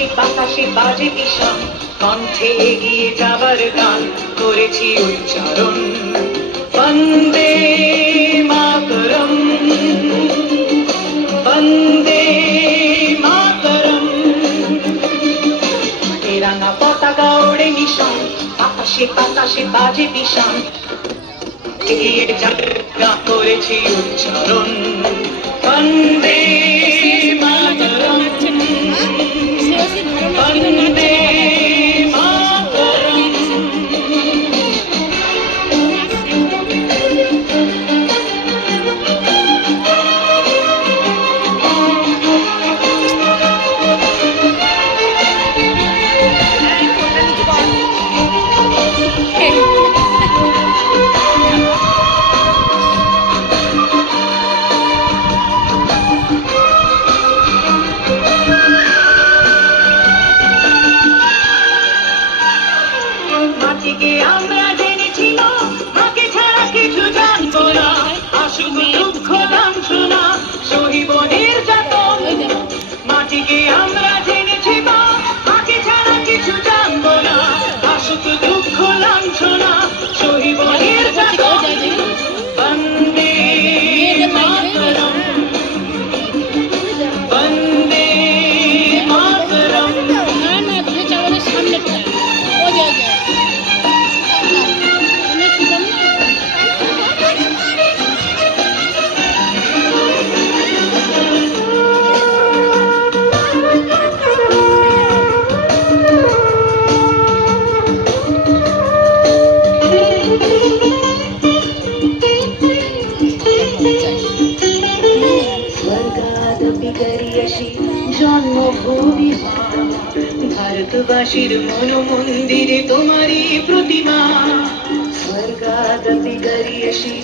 বাতাসে বাতাসে বাজে বিষম, কণ্ঠে এগিয়ে যাবার গান করেছি উচ্চারণ। বন্দে মাতরম, বন্দে মাতরম। তেরাঙ্গা পতাকা ওড়ে নিশান, বাতাসে বাতাসে বাজে বিষম, এগিয়ে যাবার গান করেছি উচ্চারণ। বন্দে মাতরম, বন্দে মাতরম। মাটিকে আমরা জেনেছিলাম, মাকে ছাড়া কিছু জানবো না। আসুক দুঃখ লাঞ্ছনা, সহিব নির্যাতন। মাটিকে আমরা জেনেছিলাম, মাকে ছাড়া কিছু জানবো না। আসুক দুঃখ লাঞ্ছনা, সহিব নির্যাতন। বন্দে মাতরম, বন্দে মাতরম। স্বর্গাদপি গরীয়সী জন্মভূমি মা, ভারতবাসীর মন মন্দিরে তোমারই প্রতিমা। স্বর্গাদপি গরীয়সী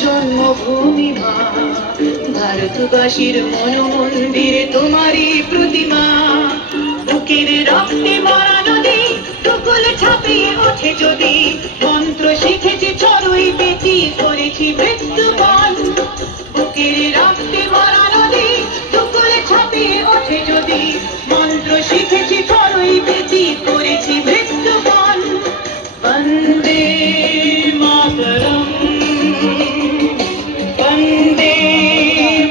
জন্মভূমি মা, ভারতবাসীর মন মন্দিরে তোমারই প্রতিমা। বুকের রক্তে মরা নদী টুকুল ছাপিয়ে ওঠে যদি, মন্ত্র শিখেছি চড়ুই বেতি করেছি মৃত্যুবরণ। বুকের রক্তে মরা নদী টুকুল ছাপিয়ে ওঠে যদি, মন্ত্র শিখেছি চড়ুই বেতি করেছি মৃত্যুবরণ। বন্দে মাতরম, বন্দে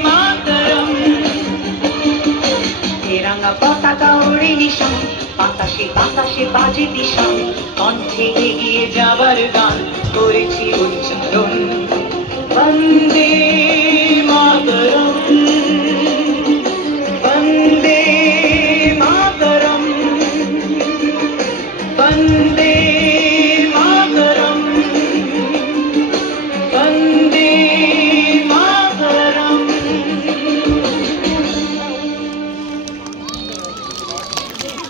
মাতরম। তেরাঙ্গা পতাকা ওড়ে নিশান, বাতাসে বাতাসে বাজে বিষম,